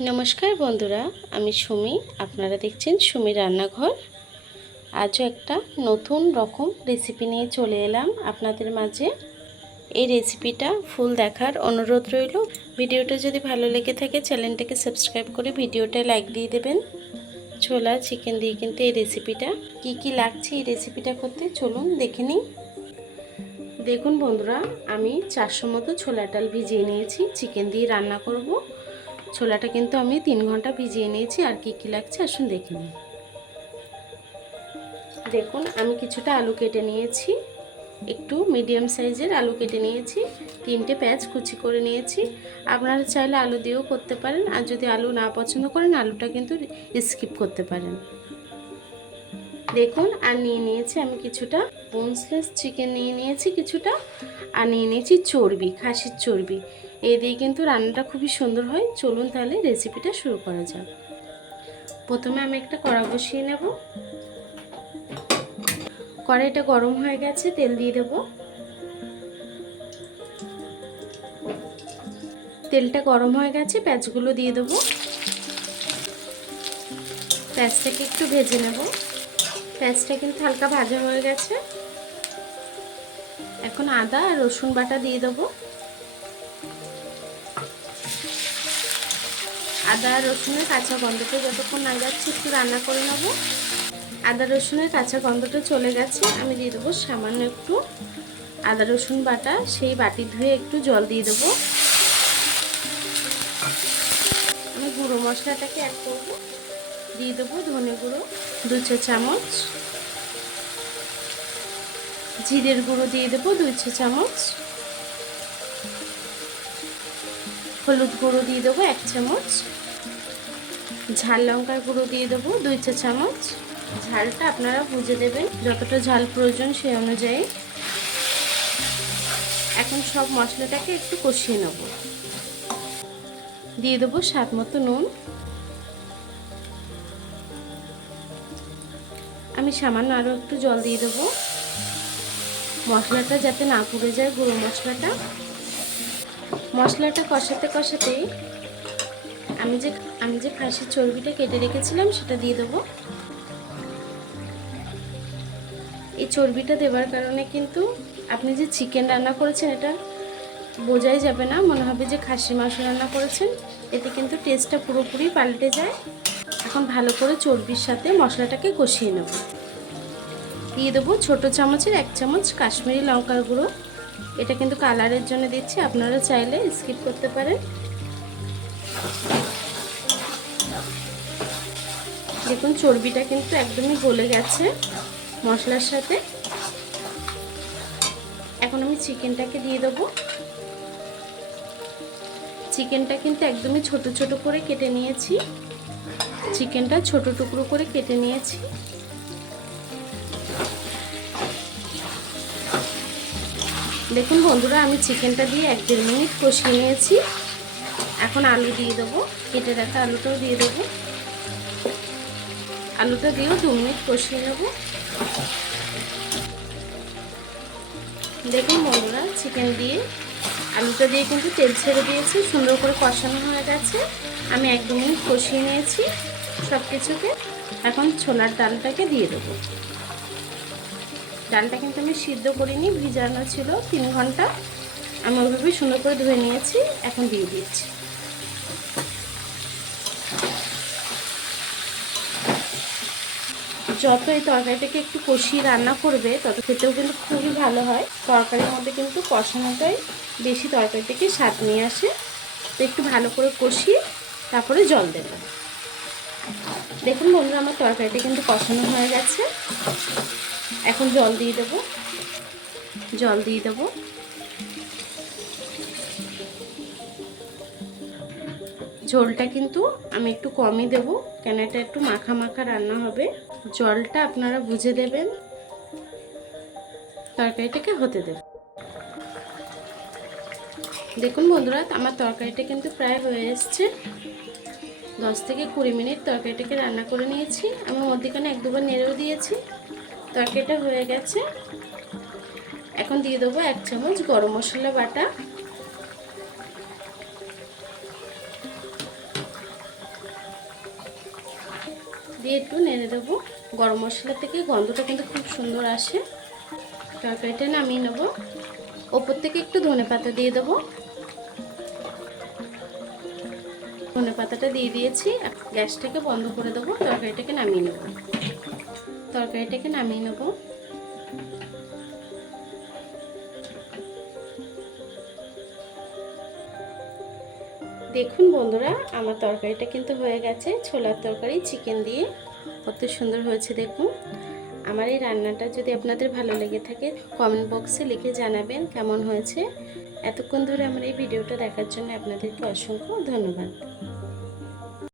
নমস্কার বন্ধুরা, আমি সুমি। আপনারা দেখছেন সুমি রান্নাঘর। আজও একটা নতুন রকম রেসিপি নিয়ে চলে এলাম আপনাদের মাঝে। এই রেসিপিটা ফুল দেখার অনুরোধ রইল। ভিডিওটা যদি ভালো লেগে থাকে চ্যানেলটাকে সাবস্ক্রাইব করে ভিডিওটা লাইক দিয়ে দেবেন। ছোলা চিকেন দিয়ে কিন্তু এই রেসিপিটা কি লাগছে এই রেসিপিটা করতে চলুন দেখে নিই। দেখুন বন্ধুরা, আমি 400 মতো ছোলা ডাল ভিজিয়ে নিয়েছি। চিকেন দিয়ে রান্না করব। ছোলাটা কিন্তু আমি 3 ঘন্টা ভিজিয়ে নিয়েছি। আর কি লাগছে আসুন দেখে নিই। দেখুন, আমি কিছুটা আলু কেটে নিয়েছি, একটু মিডিয়াম সাইজের আলু কেটে নিয়েছি। 3টে পেঁয়াজ কুচি করে নিয়েছি। আপনারা চাইলে আলু দিয়েও করতে পারেন, আর যদি আলু না পছন্দ করেন আলুটা কিন্তু স্কিপ করতে পারেন। দেখুন, আর নিয়ে নিয়েছি আমি কিছুটা বোনলেস চিকেন নিয়ে নিয়েছি কিছুটা, আর নিয়ে নিয়েছি চর্বি, খাসির চর্বি। এই দিয়ে কিন্তু রান্নাটা খুবই সুন্দর হয়। চলুন তাহলে রেসিপিটা শুরু করা যাক। প্রথমে আমি একটা কড়া বসিয়ে নেব। কড়াইটা গরম হয়ে গেছে, তেল দিয়ে দেব। তেলটা গরম হয়ে গেছে, পেঁয়াজগুলো দিয়ে দেব। পেঁয়াজটাকে একটু ভেজে নেব। পেঁয়াজটা কিন্তু হালকা ভাজা হয়ে গেছে। এখন আদা আর রসুন বাটা দিয়ে দেবো। আদা রসুনের কাঁচা গন্ধটা যতক্ষণ না যাচ্ছে একটু রান্না করে নেব। আদা রসুনের কাঁচা গন্ধটা চলে গেছে, আমি দিয়ে দেবো সামান্য একটু আদা রসুন বাটা। সেই বাটি ধুয়ে একটু জল দিয়ে দেবো। আমি গুঁড়ো মশলাটাকে অ্যাড করব। দিয়ে দেবো ধনে গুঁড়ো 2 চা চামচ, জিরের গুঁড়ো দিয়ে দেবো 2 চা চামচ, হলুদ গুঁড়ো দিয়ে দেবো 1 চামচ, ঝাল লঙ্কার গুঁড়ো দিয়ে দেবো 2 চা চামচ। ঝালটা আপনারা বুঝে দেবেন, যতটা ঝাল প্রয়োজন সেই অনুযায়ী। এখন সব মশলাটাকে একটু কষিয়ে নেব। দিয়ে দেবো স্বাদ মতো নুন। আমি সামান্য আরও একটু জল দিয়ে দেবো, মশলাটা যাতে না পুড়ে যায়, গুঁড়ো মশলাটা। মশলাটা কষাতে কষাতেই আমি যে খাসির চর্বিটা কেটে রেখেছিলাম সেটা দিয়ে দেবো। এই চর্বিটা দেওয়ার কারণে কিন্তু আপনি যে চিকেন রান্না করেছেন এটা বোঝাই যাবে না, মনে হবে যে খাসি মাংস রান্না করেছেন। এতে কিন্তু টেস্টটা পুরোপুরি পাল্টে যায়। এখন ভালো করে চর্বির সাথে মশলাটাকে কষিয়ে নেব। দিয়ে দেবো ছোটো চামচের 1 চামচ কাশ্মীরি লঙ্কার গুঁড়ো। এটা কিন্তু কালারের জন্য দিচ্ছি, আপনারা চাইলে স্কিপ করতে পারেন। দেখুন চর্বিটা কিন্তু একদমই গলে গেছে মশলার সাথে। এখন আমি চিকেনটাকে দিয়ে দেবো। চিকেনটা কিন্তু একদমই ছোট ছোট করে কেটে নিয়েছি। চিকেনটা ছোট টুকরো করে কেটে নিয়েছি। দেখুন বন্ধুরা, আমি চিকেনটা দিয়ে 1-1.5 মিনিট কষিয়ে নিয়েছি। এখন আলু দিয়ে দেবো, কেটে রাখা আলুটাও দিয়ে দেবো। আলুটা দিয়েও 2 মিনিট কষিয়ে নেব। দেখুন বন্ধুরা, চিকেন দিয়ে আলুটা দিয়ে কিন্তু তেল ছেড়ে দিয়েছি, সুন্দর করে কষানো হয়ে গেছে। আমি 1-2 মিনিট কষিয়ে নিয়েছি সব কিছুকে। এখন ছোলার ডালটাকে দিয়ে দেবো। ডালটা কিন্তু আমি সিদ্ধ করিনি, ভিজানো ছিল 3 ঘন্টা। আমি ওইভাবে সুন্দর করে ধুয়ে নিয়েছি, এখন দিয়ে দিচ্ছি। যত এই তরকারিটাকে একটু কষিয়ে রান্না করবে তত খেতেও কিন্তু খুবই ভালো হয়। তরকারির মধ্যে কিন্তু কষানোটাই বেশি তরকারিটাকে স্বাদ নিয়ে আসে। তো একটু ভালো করে কষিয়ে তারপরে জল দেব। দেখুন বন্ধুরা, আমার তরকারিটা কিন্তু কষানো হয়ে গেছে। এখন জল দিয়ে দেব। জল দিয়ে দেব। ঝোলটা কিন্তু আমি একটু কমই দেব, কেন এটা একটু মাখা মাখা রান্না হবে। জলটা আপনারা বুঝে দেবেন, তরকারিটাকে হতে দেব। দেখুন বন্ধুরা, আমার তরকারিটা কিন্তু প্রায় হয়ে এসছে। 10 থেকে 20 মিনিট তরকারিটাকে রান্না করে নিয়েছি। আমি মধ্যিখানে 1-2 বার নেড়েও দিয়েছি। তরকারিটা হয়ে গেছে। এখন দিয়ে দেবো 1 চামচ গরম মশলা বাটা, দিয়ে একটু নেড়ে দেবো। গরম মশলা থেকে গন্ধটা কিন্তু খুব সুন্দর আসে। তরকারিটা নামিয়ে নেব। ওপর থেকে একটু ধনেপাতা দিয়ে দেবো। ধনেপাতাটা দিয়ে দিয়েছি। গ্যাসটাকে বন্ধ করে দেবো। তরকারিটাকে নামিয়ে নেব। দেখুন বন্ধুরা, আমার তরকারিটা কিন্তু হয়ে গেছে। ছোলার তরকারি চিকেন দিয়ে কত সুন্দর হয়েছে দেখুন। আমার এই রান্নাটা যদি আপনাদের ভালো লেগে থাকে কমেন্ট বক্সে লিখে জানাবেন কেমন হয়েছে। এতক্ষণ ধরে আমার এই ভিডিওটা দেখার জন্য আপনাদেরকে অসংখ্য ধন্যবাদ।